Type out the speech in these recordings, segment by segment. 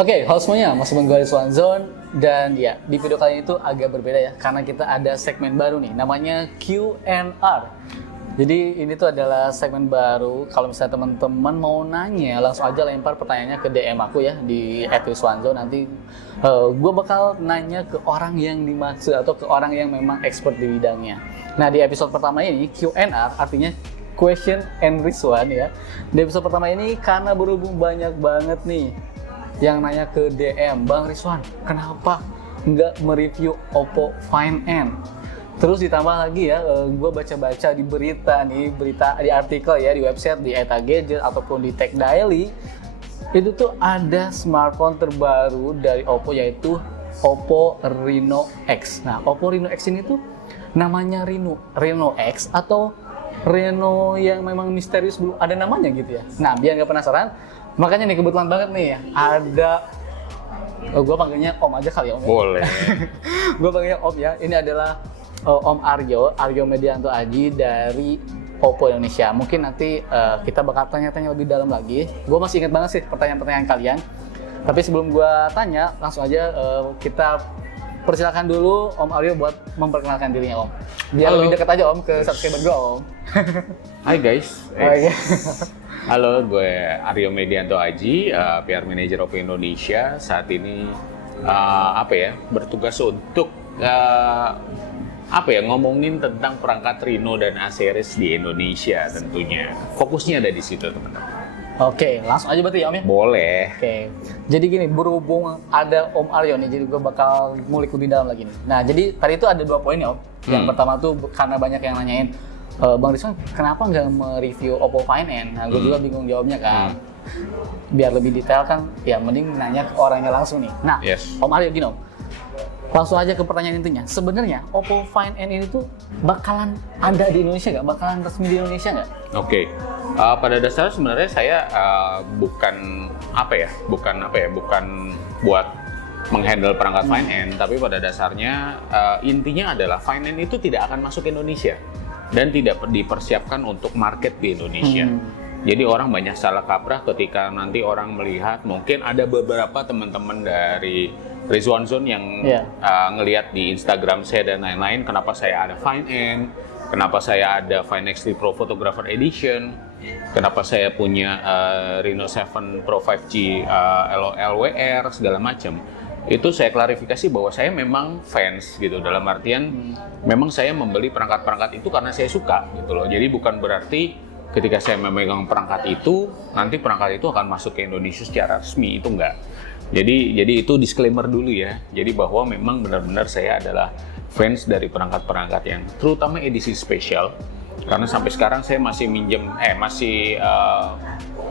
Oke, halo semuanya, masih gue Rizwan Zone. Dan ya, di video kali ini tuh agak berbeda ya, karena kita ada segmen baru nih, namanya Q&R. Jadi ini tuh adalah segmen baru. Kalau misalnya teman-teman mau nanya, langsung aja lempar pertanyaannya ke DM aku ya di @rizwanzone. Nanti gue bakal nanya ke orang yang dimaksud atau ke orang yang memang expert di bidangnya. Nah, di episode pertama ini Q&R artinya Question and Rizwan ya. Di episode pertama ini karena berhubung banyak banget nih yang nanya ke DM, Bang Rizwan, kenapa nggak mereview Oppo Find N? Terus ditambah lagi ya, gue baca-baca di berita di artikel ya, di website, di Eta Gadget ataupun di Tech Daily, itu tuh ada smartphone terbaru dari Oppo yaitu Oppo Reno X. Nah, Oppo Reno X ini tuh namanya Reno X atau Reno yang memang misterius belum ada namanya gitu ya. Nah, biar nggak penasaran, makanya nih kebetulan banget nih ya, ada gue panggilnya Om aja kali ya Om. Boleh. Gue panggilnya Om ya. Ini adalah Om Aryo Medianto Aji dari Oppo Indonesia. Mungkin nanti kita bakal tanya-tanya lebih dalam lagi. Gue masih ingat banget sih pertanyaan-pertanyaan kalian. Tapi sebelum gue tanya, langsung aja kita persilakan dulu Om Aryo buat memperkenalkan dirinya Om. Biar lebih dekat aja Om ke subscriber gue Om. Hai guys. Halo, gue Aryo Medianto Aji, PR Manager Oppo Indonesia. Saat ini bertugas untuk ngomongin tentang perangkat Reno dan A series di Indonesia tentunya. Fokusnya ada di situ, teman-teman. Oke, langsung aja berarti ya Om ya? Boleh. Oke, jadi gini, berhubung ada Om Aryo nih, jadi gue bakal ngulik lebih dalam lagi nih. Nah, jadi tadi itu ada 2 poin ya Om. Yang pertama tuh karena banyak yang nanyain, Bang Rizwan, kenapa nggak mereview Oppo Find N? Nah, gue juga bingung jawabnya kan. Biar lebih detail kan, ya mending nanya ke orangnya langsung nih. Nah, Om Aryo gini Om, langsung aja ke pertanyaan intinya. Sebenarnya Oppo Find N ini tuh bakalan ada di Indonesia nggak? Bakalan resmi di Indonesia nggak? Oke. Pada dasarnya sebenarnya saya bukan buat menghandle perangkat Find N, tapi pada dasarnya intinya adalah Find N itu tidak akan masuk Indonesia dan tidak dipersiapkan untuk market di Indonesia. Jadi orang banyak salah kaprah ketika nanti orang melihat, mungkin ada beberapa teman-teman dari Rizwan Zone yang ngelihat di Instagram saya dan lain-lain, kenapa saya ada Find N, kenapa saya ada Find X3 Pro Photographer Edition, kenapa saya punya Reno 7 Pro 5G LWR segala macam. Itu saya klarifikasi bahwa saya memang fans gitu, dalam artian memang saya membeli perangkat-perangkat itu karena saya suka gitu loh. Jadi bukan berarti ketika saya memegang perangkat itu nanti perangkat itu akan masuk ke Indonesia secara resmi, itu enggak. Jadi itu disclaimer dulu ya. Jadi bahwa memang benar-benar saya adalah fans dari perangkat-perangkat yang terutama edisi spesial, karena sampai sekarang saya masih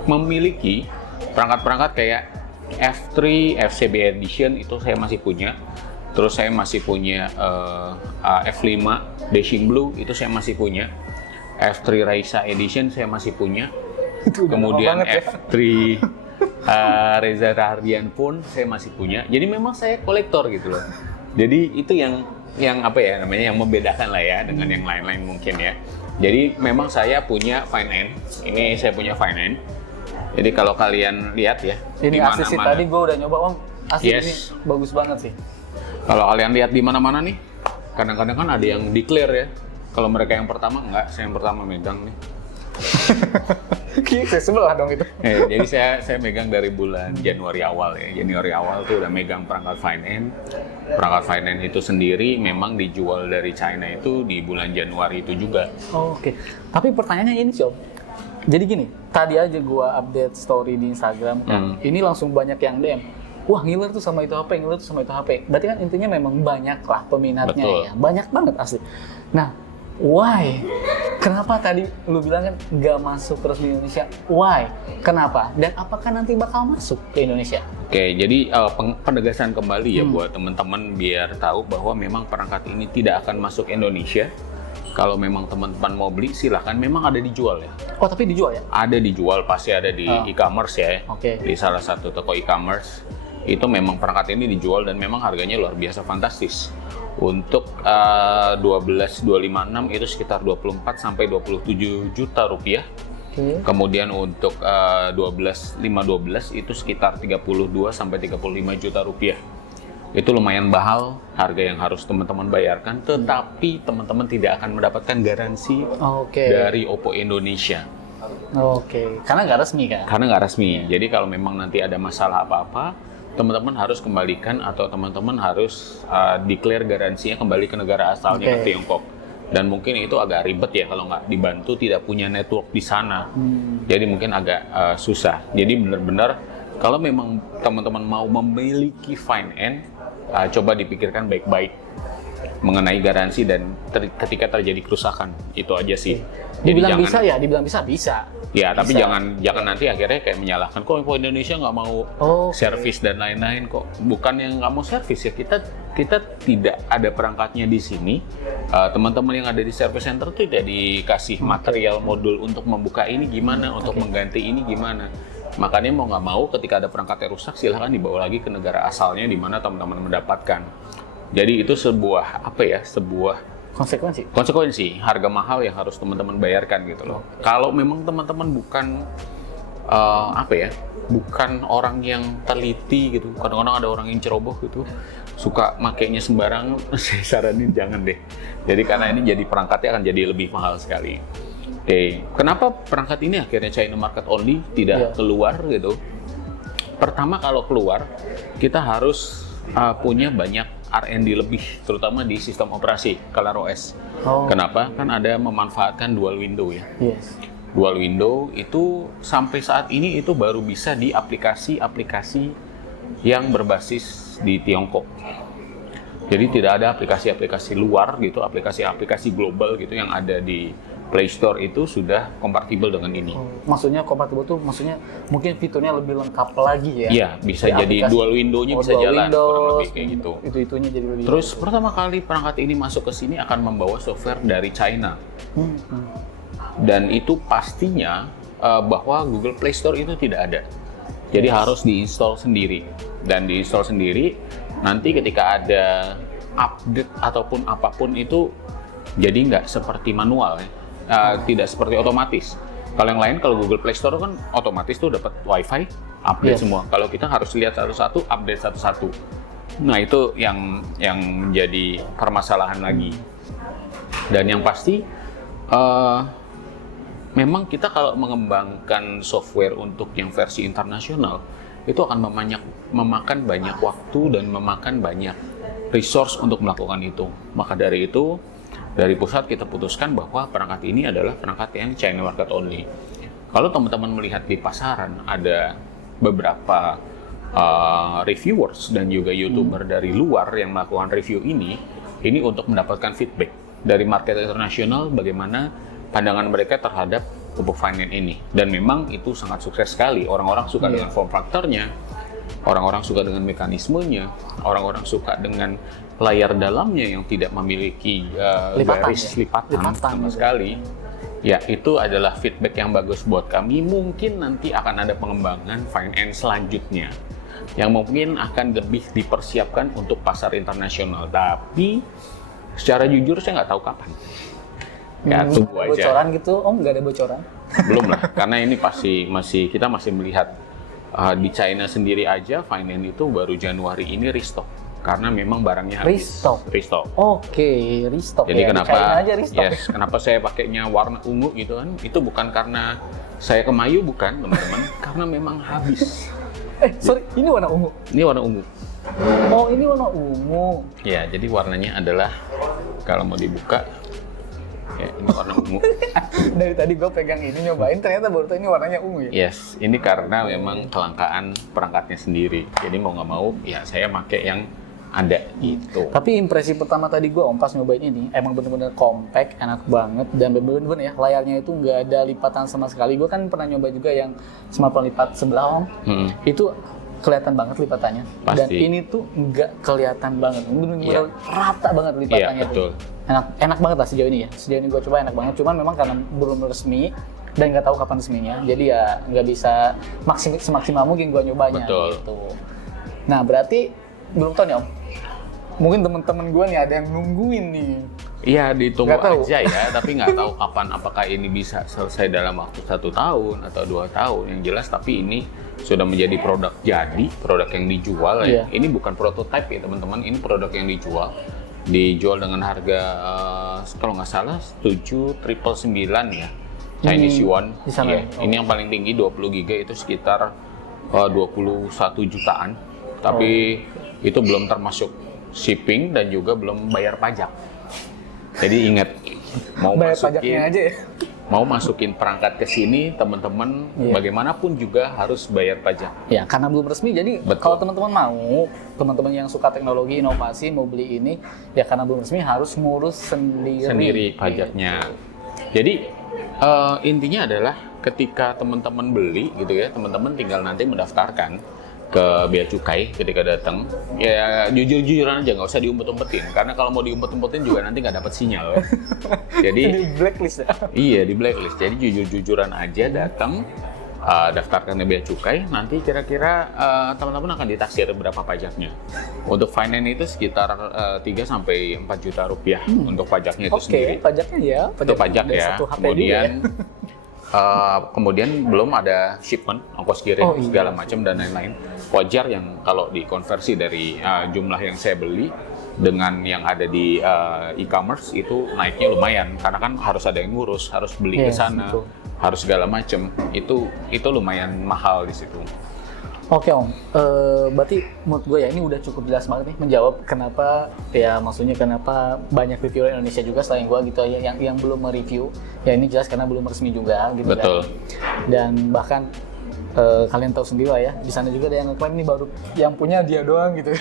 memiliki perangkat-perangkat kayak F3, FCB Edition itu saya masih punya. Terus saya masih punya F5 Dashing Blue itu saya masih punya. F3 Raisa Edition saya masih punya. Kemudian F3 Reza Rahardian pun saya masih punya. Jadi memang saya kolektor gitu loh. Jadi itu yang yang membedakan lah ya dengan yang lain-lain mungkin ya. Jadi memang saya punya Find N. Ini saya punya Find N. Jadi kalau kalian lihat ya, ini asli sih, tadi gue udah nyoba Om, asli ini bagus banget sih. Kalau kalian lihat di mana-mana nih, kadang-kadang kan ada yang declare ya. Kalau mereka yang pertama enggak, saya yang pertama megang nih. Kayaknya sebelah dong itu. Jadi saya megang dari bulan Januari awal ya. Januari awal tuh udah megang perangkat Find N. Perangkat Find N itu sendiri memang dijual dari China itu di bulan Januari itu juga. Oke. Tapi pertanyaannya ini sih Om. Jadi gini, tadi aja gua update story di Instagram kan. Ini langsung banyak yang DM. Wah, ngiler tuh sama itu HP, ngiler tuh sama itu HP. Berarti kan intinya memang banyak lah peminatnya. Betul. Ya. Banyak banget asli. Nah, why? Kenapa tadi lu bilang kan nggak masuk terus di Indonesia? Why? Kenapa? Dan apakah nanti bakal masuk ke Indonesia? Oke, jadi penegasan kembali ya buat teman-teman biar tahu bahwa memang perangkat ini tidak akan masuk Indonesia. Kalau memang teman-teman mau beli, silahkan. Memang ada dijual ya. Oh, tapi dijual ya? Ada dijual, pasti ada di e-commerce ya. Di salah satu toko e-commerce. Itu memang perangkat ini dijual dan memang harganya luar biasa fantastis. Untuk 12256 itu sekitar 24 sampai 27 juta rupiah. Oke. Kemudian untuk 512 itu sekitar 32 sampai 35 juta rupiah. Itu lumayan mahal harga yang harus teman-teman bayarkan, tetapi teman-teman tidak akan mendapatkan garansi Oke. dari Oppo Indonesia. Oke. Karena nggak resmi kan? Karena nggak resmi. Jadi kalau memang nanti ada masalah apa-apa, teman-teman harus kembalikan atau teman-teman harus declare garansinya kembali ke negara asalnya, ke Tiongkok. Dan mungkin itu agak ribet ya kalau nggak dibantu, tidak punya network di sana. Jadi mungkin agak susah. Jadi benar-benar kalau memang teman-teman mau memiliki finance, coba dipikirkan baik-baik mengenai garansi dan ketika terjadi kerusakan. Itu aja sih. Dibilang bisa ya, dibilang bisa. Ya, tapi Bisa. jangan nanti akhirnya kayak menyalahkan kok Oppo Indonesia nggak mau servis dan lain-lain kok. Bukan yang nggak mau servis ya, kita tidak ada perangkatnya di sini. Teman-teman yang ada di service center tuh tidak dikasih material modul untuk membuka ini gimana, untuk mengganti ini gimana. Makanya mau nggak mau ketika ada perangkatnya rusak silahkan dibawa lagi ke negara asalnya di mana teman-teman mendapatkan. Jadi itu sebuah konsekuensi harga mahal yang harus teman-teman bayarkan gitu loh. Kalau memang teman-teman bukan bukan orang yang teliti gitu, kadang-kadang ada orang yang ceroboh gitu, suka makainya sembarang, saya saranin jangan deh. Jadi karena ini jadi perangkatnya akan jadi lebih mahal sekali. Oke, kenapa perangkat ini akhirnya China market only tidak keluar gitu? Pertama kalau keluar kita harus punya banyak R&D lebih, terutama di sistem operasi ColorOS. Kenapa? Kan ada memanfaatkan dual window ya. Dual window itu sampai saat ini itu baru bisa di aplikasi-aplikasi yang berbasis di Tiongkok. Jadi tidak ada aplikasi-aplikasi luar gitu, aplikasi-aplikasi global gitu yang ada di Play Store itu sudah kompatibel dengan ini. Maksudnya kompatibel tuh maksudnya mungkin fiturnya lebih lengkap lagi ya? Iya, bisa jadi dual window-nya bisa dual jalan, Windows, kurang lebih kayak gitu. Itu-itunya jadi lebih. Terus pertama kali perangkat ini masuk ke sini akan membawa software dari China. Dan itu pastinya bahwa Google Play Store itu tidak ada. Jadi harus diinstal sendiri. Dan diinstal sendiri, nanti ketika ada update ataupun apapun itu jadi nggak seperti manual ya. Tidak seperti otomatis. Kalau yang lain, kalau Google Play Store kan otomatis tuh dapat WiFi, update semua. Kalau kita harus lihat satu-satu, update satu-satu. Nah itu yang menjadi permasalahan lagi. Dan yang pasti, memang kita kalau mengembangkan software untuk yang versi internasional, itu akan memakan banyak waktu dan memakan banyak resource untuk melakukan itu. Maka dari itu, dari pusat kita putuskan bahwa perangkat ini adalah perangkat yang China market only. Kalau teman-teman melihat di pasaran ada beberapa reviewers dan juga YouTuber dari luar yang melakukan review ini untuk mendapatkan feedback dari market internasional bagaimana pandangan mereka terhadap Oppo Find N ini. Dan memang itu sangat sukses sekali. Orang-orang suka dengan form factor-nya, orang-orang suka dengan mekanismenya, orang-orang suka dengan layar dalamnya yang tidak memiliki garis lipatan sama sekali. Ya, itu adalah feedback yang bagus buat kami. Mungkin nanti akan ada pengembangan Find N selanjutnya yang mungkin akan lebih dipersiapkan untuk pasar internasional. Tapi secara jujur saya nggak tahu kapan. Ya, tunggu aja. Bocoran gitu? Nggak ada bocoran? Belum lah, karena ini kita masih melihat di China sendiri aja Find N itu baru Januari ini restock. Karena memang barangnya habis. Restock. Oke, restock. Jadi ya, kenapa kenapa saya pakainya warna ungu gitu kan? Itu bukan karena saya kemayu, bukan teman-teman, karena memang habis. Sorry, ini warna ungu. Ini warna ungu. Oh, ini warna ungu. Ya, jadi warnanya adalah kalau mau dibuka, ya ini warna ungu. Dari tadi gue pegang ini nyobain, ternyata baru tahu ini warnanya ungu ya. Yes, ini karena memang kelangkaan perangkatnya sendiri. Jadi mau nggak mau, ya saya pakai yang ada gitu. Tapi impresi pertama tadi gue pas nyobain ini emang bener-bener compact, enak banget, dan bener-bener ya layarnya itu nggak ada lipatan sama sekali. Gue kan pernah nyoba juga yang smartphone lipat sebelah itu kelihatan banget lipatannya. Pasti. Dan ini tuh nggak kelihatan banget, bener-bener rata banget lipatannya. Iya, betul. Enak banget lah sejauh ini ya. Sejauh ini gue coba enak banget. Cuman memang karena belum resmi dan nggak tahu kapan resminya, jadi ya nggak bisa semaksimal mungkin gue nyobanya. Betul. Gitu. Nah berarti belum tahu nih Om. mungkin teman-teman gue nih ada yang nungguin nih. Iya, ditunggu Nggak tahu. aja ya, tapi nggak tahu kapan, apakah ini bisa selesai dalam waktu 1 tahun atau 2 tahun. Yang jelas tapi ini sudah menjadi produk jadi, produk yang dijual ya. Iya. Ini bukan prototipe ya teman-teman, ini produk yang dijual dengan harga kalau nggak salah 7.999 ya, Chinese yuan. di sana. Iya. Ini yang paling tinggi 20 GB itu sekitar 21 jutaan, tapi itu belum termasuk shipping dan juga belum bayar pajak. Jadi ingat, mau Bayar pajaknya aja ya. masukin perangkat ke sini, teman-teman Iya. bagaimanapun juga harus bayar pajak. Ya, karena belum resmi, jadi Betul. kalau teman-teman mau, teman-teman yang suka teknologi, inovasi, mau beli ini, ya karena belum resmi harus ngurus Sendiri pajaknya. Jadi intinya adalah ketika teman-teman beli gitu ya, teman-teman tinggal nanti mendaftarkan ke Bea Cukai ketika datang. Ya jujur-jujuran aja, nggak usah diumpet-umpetin, karena kalau mau diumpet-umpetin juga nanti nggak dapat sinyal. Jadi di blacklist ya. iya, di blacklist. Jadi jujur-jujuran aja datang, daftarkan ke Bea Cukai, nanti kira-kira teman-teman akan ditaksir berapa pajaknya. Untuk finance itu sekitar 3 sampai 4 juta rupiah untuk pajaknya itu sendiri. Pajaknya ya. Itu pajak dari ya. satu HP Kemudian dulu ya. kemudian belum ada shipment, ongkos kirim, Oh, iya. segala macam dan lain-lain. Wajar yang kalau dikonversi dari jumlah yang saya beli dengan yang ada di e-commerce itu naiknya lumayan, karena kan harus ada yang ngurus, harus beli ke Yes, sana, betul. harus segala macam. Itu lumayan mahal di situ. Oke Om, berarti menurut gue ya ini udah cukup jelas banget nih menjawab kenapa ya, maksudnya kenapa banyak reviewer Indonesia juga selain gue gitu ya yang belum mereview. Ya ini jelas karena belum resmi juga gitu. Betul. Kan. Dan bahkan kalian tahu sendiri lah ya, di sana juga ada yang ngeklaim ini baru yang punya dia doang gitu.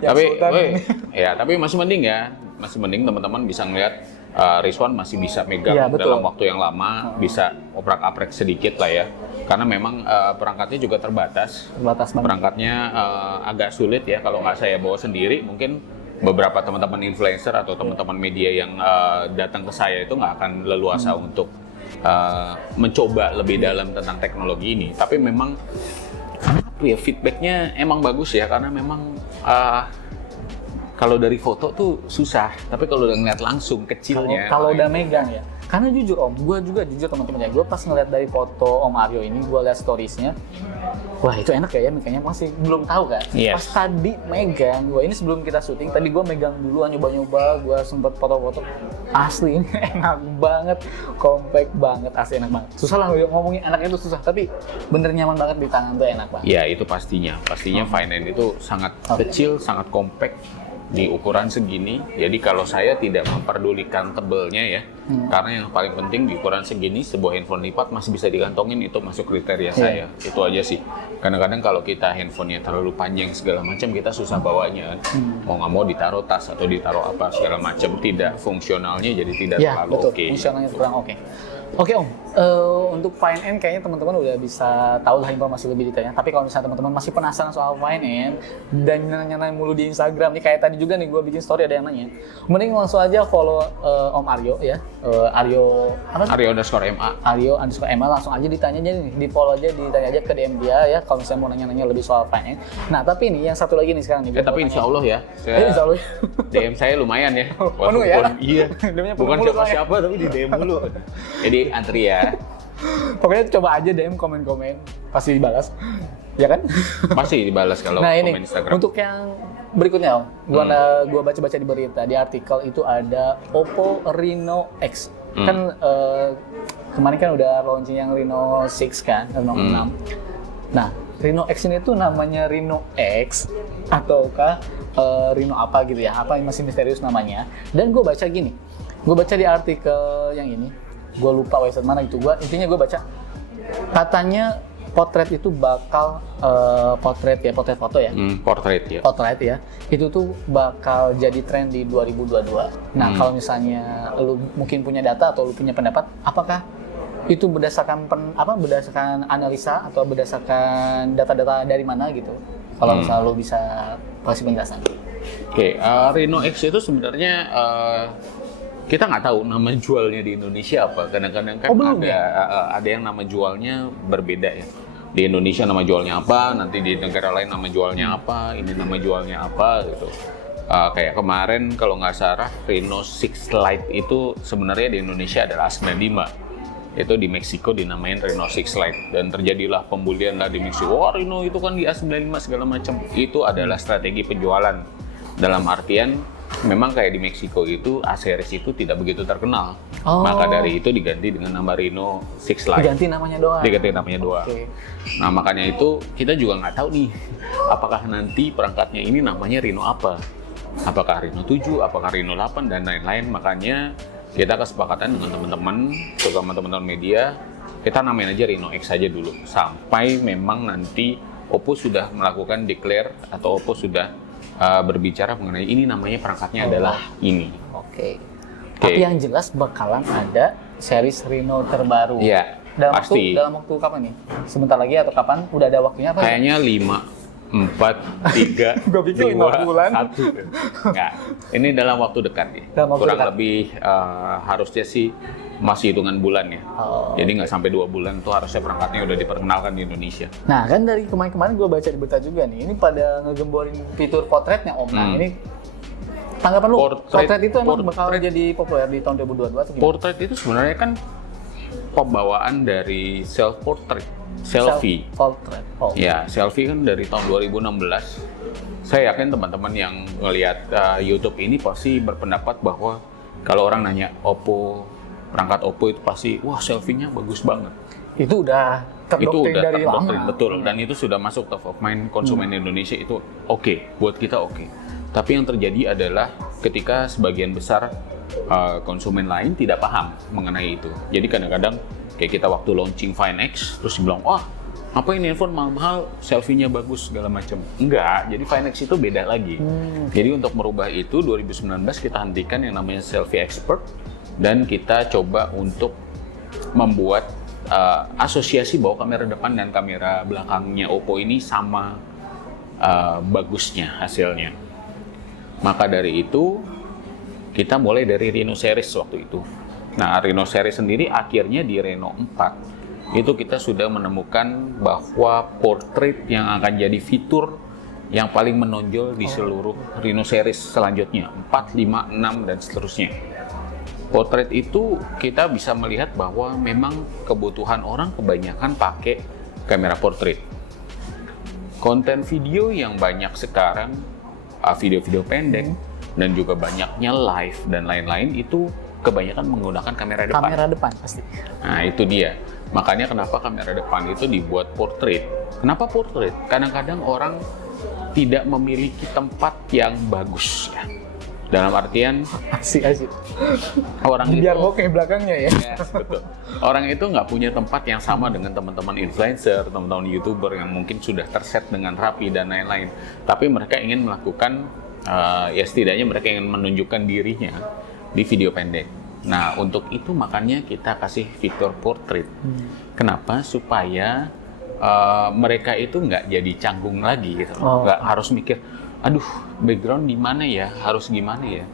Yang Tapi Sultan ini. tapi masih mending ya, masih mending teman-teman bisa ngeliat Rizwan masih bisa megang Iya, betul. dalam waktu yang lama, bisa oprak-aprek sedikit lah ya. Karena memang perangkatnya juga terbatas. Terbatas banget. Perangkatnya agak sulit ya, kalau nggak saya bawa sendiri, mungkin beberapa teman-teman influencer atau teman-teman media yang datang ke saya itu nggak akan leluasa untuk mencoba lebih dalam tentang teknologi ini. Tapi memang ya feedbacknya emang bagus ya, karena memang kalau dari foto tuh susah, tapi kalau udah ngeliat langsung kecilnya. Kalau udah megang ya. Karena jujur Om, gue juga jujur teman-teman ya, gue pas ngeliat dari foto Om Aryo ini, gue liat storiesnya, wah itu enak ya megangnya, masih belum tahu kan. Yes. Pas tadi megang, gue ini sebelum kita syuting, tadi gue megang duluan nyoba-nyoba, gue sempet foto-foto, asli ini enak banget, compact banget, asli enak banget. Susah lah ngomongin enaknya itu susah, tapi bener nyaman banget di tangan tuh, enak banget. Ya itu pastinya finance itu sangat kecil, sangat compact di ukuran segini. Jadi kalau saya tidak memperdulikan tebelnya ya, karena yang paling penting di ukuran segini sebuah handphone lipat masih bisa digantongin, itu masuk kriteria saya. Itu aja sih. Kadang-kadang kalau kita handphonenya terlalu panjang segala macam, kita susah bawanya. Mau nggak mau ditaruh tas atau ditaruh apa segala macam, tidak fungsionalnya jadi tidak Ya, terlalu betul. oke. Fungsionalnya kurang oke. Oke Om, untuk finance kayaknya teman-teman udah bisa tahu lah informasi lebih detailnya. Tapi kalau misalnya teman-teman masih penasaran soal finance dan nanya-nanya mulu di Instagram, nih kayak tadi juga nih gue bikin story ada yang nanya, mending langsung aja follow Om Aryo ya, Aryo apa sih? Aryo_MA. Aryo_MA, langsung aja ditanya aja nih, di follow aja, ditanya aja ke DM dia ya kalau misalnya mau nanya-nanya lebih soal finance. Nah tapi nih yang satu lagi nih sekarang nih. Tapi insya Allah ya, Insya Allah. DM saya lumayan ya. Penuh ya? Iya. DM-nya penuh Bukan mulu soalnya. siapa-siapa tapi di DM dulu. Jadi antri ya. Pokoknya coba aja DM komen-komen, pasti dibalas. Ya kan? Pasti dibalas kalau Nah komen ini, Instagram. untuk yang berikutnya Om, gua baca-baca di berita, di artikel itu ada Oppo Reno X. Kan kemarin kan udah launching yang Reno 6 kan, Reno 6. Nah, Reno X ini tuh namanya Reno X ataukah Reno apa gitu ya, apa yang masih misterius namanya. Dan gue baca gini, gue baca di artikel yang ini, gue lupa website mana itu, intinya gue baca katanya potret itu bakal potret foto ya. Portrait ya. Potret ya, itu tuh bakal jadi tren di 2022. Nah kalau misalnya lu mungkin punya data atau lu punya pendapat, apakah itu berdasarkan berdasarkan analisa atau berdasarkan data-data dari mana gitu? Kalau misalnya lu bisa kasih penjelasan. Oke, Reno X itu sebenarnya kita nggak tahu nama jualnya di Indonesia apa. Kadang-kadang kan ada yang nama jualnya berbeda ya. Di Indonesia nama jualnya apa, nanti di negara lain nama jualnya apa, ini nama jualnya apa gitu. Kayak kemarin kalau nggak salah Reno 6 Lite itu sebenarnya di Indonesia adalah A95. Itu di Meksiko dinamain Reno 6 Lite dan terjadilah pembulian lah di Meksiko. Wah, Reno itu kan di A95 segala macam. Itu adalah strategi penjualan. Dalam artian memang kayak di Meksiko itu A series itu tidak begitu terkenal. Maka dari itu diganti dengan nama Reno 6 Lite. Diganti namanya doang. Diganti namanya doang. Oke. Nah, makanya itu kita juga nggak tahu nih apakah nanti perangkatnya ini namanya Reno apa. Apakah Reno 7, apakah Reno 8, dan lain-lain. Makanya kita kesepakatan dengan teman-teman, terutama teman-teman media, kita namain aja Reno X saja dulu. Sampai memang nanti Oppo sudah melakukan declare atau Oppo sudah berbicara mengenai ini namanya perangkatnya adalah ini. Oke. Tapi yang jelas bakalan ada series Reno terbaru. Iya, Pasti. pasti. Dalam waktu kapan nih? Sebentar lagi atau kapan? Udah ada waktunya apa? Kayaknya 5, 4, 3, Gua pikir 2, 5 bulan. 1. Enggak, ini dalam waktu dekat ya. Dalam waktu Kurang dekat. lebih harusnya sih masih hitungan bulan ya. Jadi nggak sampai 2 bulan tuh harusnya perangkatnya udah diperkenalkan di Indonesia. Nah kan dari kemarin-kemarin gue baca di berita juga nih, ini pada ngegemborin fitur potretnya Om. Nah ini tanggapan lu, potret itu emang bakal jadi populer di tahun 2022 atau gimana? Portrait itu sebenarnya kan pembawaan dari self portrait, selfie. Potret. Ya, selfie kan dari tahun 2016. Saya yakin teman-teman yang ngelihat YouTube ini pasti berpendapat bahwa kalau orang nanya Oppo, perangkat Oppo itu pasti, wah selfie-nya bagus banget. Itu udah terdoktrin dari terdoktrin, lama. betul. Dan itu sudah masuk top of mind konsumen Indonesia itu oke, buat kita oke. Tapi yang terjadi adalah ketika sebagian besar konsumen lain tidak paham mengenai itu. Jadi kadang-kadang kayak kita waktu launching Find X, terus bilang, wah apa ini handphone mahal-mahal, selfie-nya bagus segala macam. Enggak, jadi Find X itu beda lagi. Jadi untuk merubah itu 2019 kita hentikan yang namanya Selfie Expert dan kita coba untuk membuat asosiasi bahwa kamera depan dan kamera belakangnya Oppo ini sama bagusnya hasilnya. Maka dari itu kita mulai dari Reno series waktu itu. Nah, Reno series sendiri akhirnya di Reno 4 itu kita sudah menemukan bahwa portrait yang akan jadi fitur yang paling menonjol di seluruh Reno series selanjutnya 4, 5, 6 dan seterusnya. Portrait itu kita bisa melihat bahwa memang kebutuhan orang kebanyakan pakai kamera portrait. Konten video yang banyak sekarang, video-video pendek dan juga banyaknya live dan lain-lain itu kebanyakan menggunakan kamera depan. Kamera depan pasti. Nah itu dia. Makanya kenapa kamera depan itu dibuat portrait. Kenapa portrait? Kadang-kadang orang tidak memiliki tempat yang bagus. Ya. Dalam artian Asik. orang itu Biar bokeh belakangnya ya. Yes, betul. Orang itu nggak punya tempat yang sama dengan teman-teman influencer, teman-teman YouTuber yang mungkin sudah terset dengan rapi dan lain-lain. Tapi mereka ingin melakukan, ya setidaknya mereka ingin menunjukkan dirinya di video pendek. Nah, untuk itu makanya kita kasih fitur portrait. Kenapa? Supaya mereka itu nggak jadi canggung lagi gitu. Nggak harus mikir, aduh background di mana ya, harus gimana ya.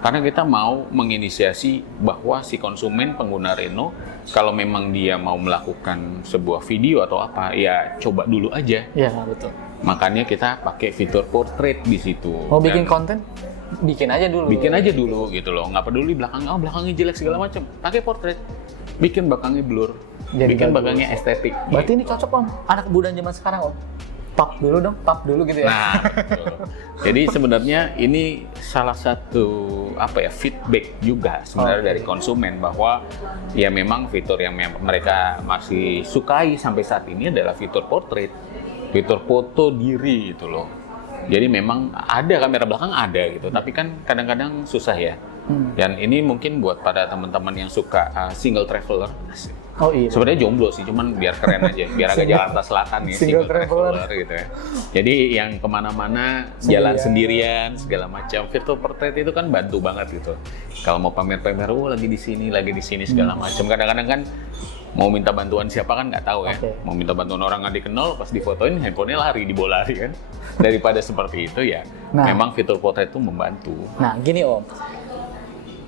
Karena kita mau menginisiasi bahwa si konsumen pengguna Reno, kalau memang dia mau melakukan sebuah video atau apa, ya coba dulu aja. Iya, betul. Makanya kita pakai fitur portrait di situ. Mau bikin konten? Bikin aja dulu. Bikin aja dulu gitu loh, nggak peduli belakangnya, belakangnya jelek segala macam. Pakai portrait, bikin belakangnya blur, Jadi bikin bagus. belakangnya estetik. Berarti ini cocok Om, anak muda zaman sekarang Om. Pap dulu gitu ya. Nah, betul. Jadi sebenarnya ini salah satu feedback juga sebenarnya dari konsumen bahwa ya memang fitur yang mereka masih sukai sampai saat ini adalah fitur portrait, fitur foto diri gitu loh. Jadi memang ada kamera belakang ada gitu, tapi kan kadang-kadang susah ya. Dan ini mungkin buat pada teman-teman yang suka single traveler. Oh iya. Sebenarnya jomblo sih, cuman biar keren aja, biar agak Jakarta Selatan nih, Single traveler gitu ya. Jadi yang kemana-mana jalan sendirian segala macam, fitur portrait itu kan bantu banget gitu. Kalau mau pamer-pamer, lagi di sini segala macam. Kadang-kadang kan mau minta bantuan siapa kan nggak tahu ya. Mau minta bantuan orang nggak dikenal, pas difotoin handphonenya lari, dibawa lari kan. Daripada seperti itu ya, memang fitur portrait itu membantu. Nah gini Om,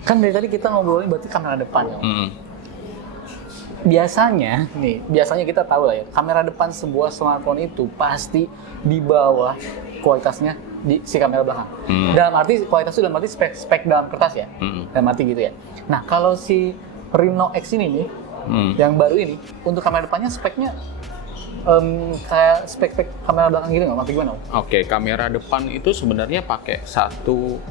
kan dari tadi kita ngobrolin berarti kamera depan ya Om. Biasanya kita tahu lah ya, kamera depan sebuah smartphone itu pasti di bawah kualitasnya di si kamera belakang. Dalam arti kualitas itu dalam arti spek dalam kertas ya. Dalam arti gitu ya. Nah, kalau si Reno X ini nih, yang baru ini, untuk kamera depannya speknya kayak spek kamera belakang gitu nggak? Maksudnya gimana? Oke, kamera depan itu sebenarnya pakai satu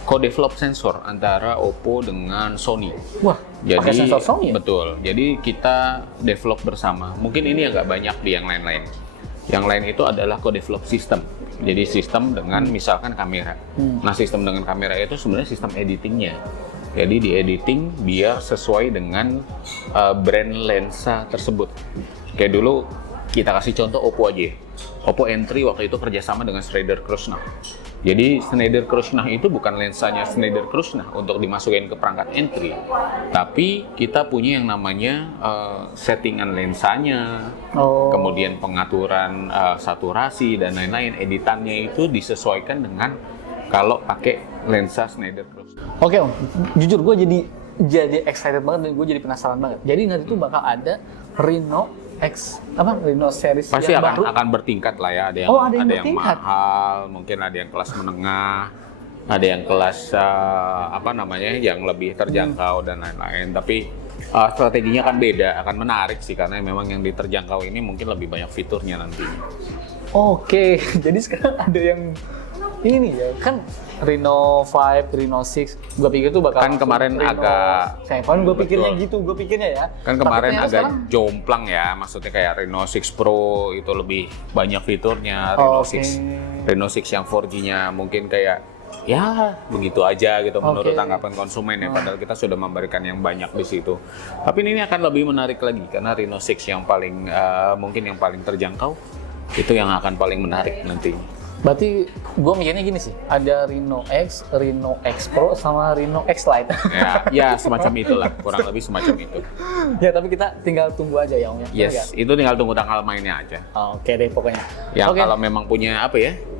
co-develop sensor antara Oppo dengan Sony. Wah, pakai sensor Sony ya? Betul. Jadi kita develop bersama. Mungkin ini yang nggak banyak di yang lain-lain. Yang lain itu adalah co-develop system. Jadi sistem dengan misalkan kamera. Nah, sistem dengan kamera itu sebenarnya sistem editingnya. Jadi di editing biar sesuai dengan brand lensa tersebut. Kayak dulu kita kasih contoh Oppo aja. Oppo N3 waktu itu kerjasama dengan Schneider-Kreuznach. Jadi Schneider-Kreuznach itu bukan lensanya Schneider-Kreuznach untuk dimasukin ke perangkat N3, tapi kita punya yang namanya settingan lensanya, kemudian pengaturan saturasi dan lain-lain. Editannya itu disesuaikan dengan kalau pakai lensa Schneider-Kreuznach. Oke, Om. Jujur gue jadi excited banget dan gue jadi penasaran banget. Jadi nanti tuh bakal ada Reno X Reno series Pasti yang baru. akan bertingkat lah ya. Ada yang bertingkat. mahal, mungkin ada yang kelas menengah, ada yang kelas yang lebih terjangkau dan lain-lain. Tapi strateginya kan beda, akan menarik sih karena memang yang diterjangkau ini mungkin lebih banyak fiturnya nantinya. Oke, jadi sekarang ada yang ini ya kan Reno 5, Reno 6, gue pikir tuh bakal Kan kemarin Reno agak 7, gue pikirnya gitu, ya. Kan Tapi kemarin ternyata agak sekarang, jomplang ya, maksudnya kayak Reno 6 Pro itu lebih banyak fiturnya, Reno 6 yang 4G-nya mungkin kayak ya begitu aja gitu menurut tanggapan konsumen ya, padahal kita sudah memberikan yang banyak di situ. Tapi ini akan lebih menarik lagi karena Reno 6 yang paling mungkin yang paling terjangkau itu yang akan paling menarik nantinya. Berarti gue mikirnya gini sih, ada Reno X, Reno X Pro, sama Reno X Lite. Ya semacam itulah, kurang lebih semacam itu. Ya tapi kita tinggal tunggu aja ya Om ya. Yes, itu tinggal tunggu tanggal mainnya aja. Oke deh pokoknya. Yang kalau memang punya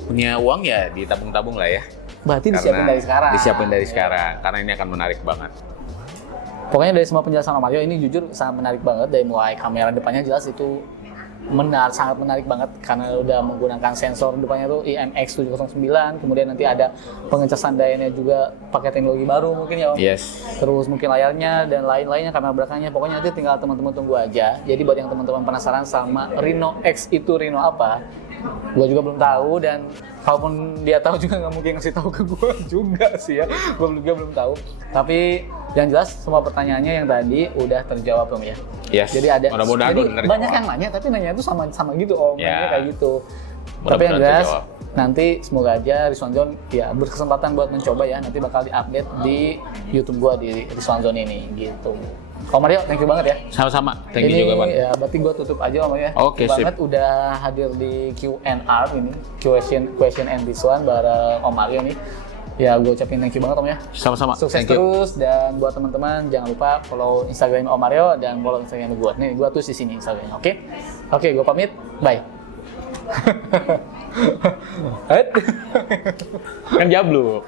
punya uang ya ditabung-tabung lah ya. Berarti disiapin dari sekarang. Disiapin dari sekarang, karena ini akan menarik banget. Pokoknya dari semua penjelasan Om Mario ini jujur sangat menarik banget. Dari mulai kamera depannya jelas itu sangat menarik banget karena udah menggunakan sensor depannya tuh IMX709, kemudian nanti ada pengecasan dayanya juga pakai teknologi baru mungkin ya Om. Yes. Terus mungkin layarnya dan lain-lainnya, kamera belakangnya, pokoknya nanti tinggal teman-teman tunggu aja. Jadi buat yang teman-teman penasaran sama Reno X itu Reno apa, gue juga belum tahu, dan kalaupun dia tahu juga nggak mungkin ngasih tahu ke gue juga sih ya. Gue juga belum tahu. Tapi yang jelas semua pertanyaannya yang tadi udah terjawab Om ya. Yes. Jadi ada. Mudah-mudahan Jadi banyak yang nanya, tapi nanya itu sama gitu Om. Nanya kayak gitu. Tapi yang jelas nanti semoga aja Rizwan Zone ya berkesempatan buat mencoba ya. Nanti bakal diupdate di YouTube gua di Rizwan Zone ini gitu. Om Mario, thank you banget ya. Sama-sama. Thank you juga, Bang. Ya, berarti gue tutup aja Om ya. Oke, sip. Banget udah hadir di Q&R ini, question and Rizwan bareng Om Mario nih. Ya, gue ucapin thank you banget Om ya. Sama-sama. Sukses terus, dan buat teman-teman jangan lupa follow Instagram Om Mario dan follow Instagram gue. Nih, gue tuh di sini Instagramnya, oke? Oke, gue pamit. Bye. Kan jabluk.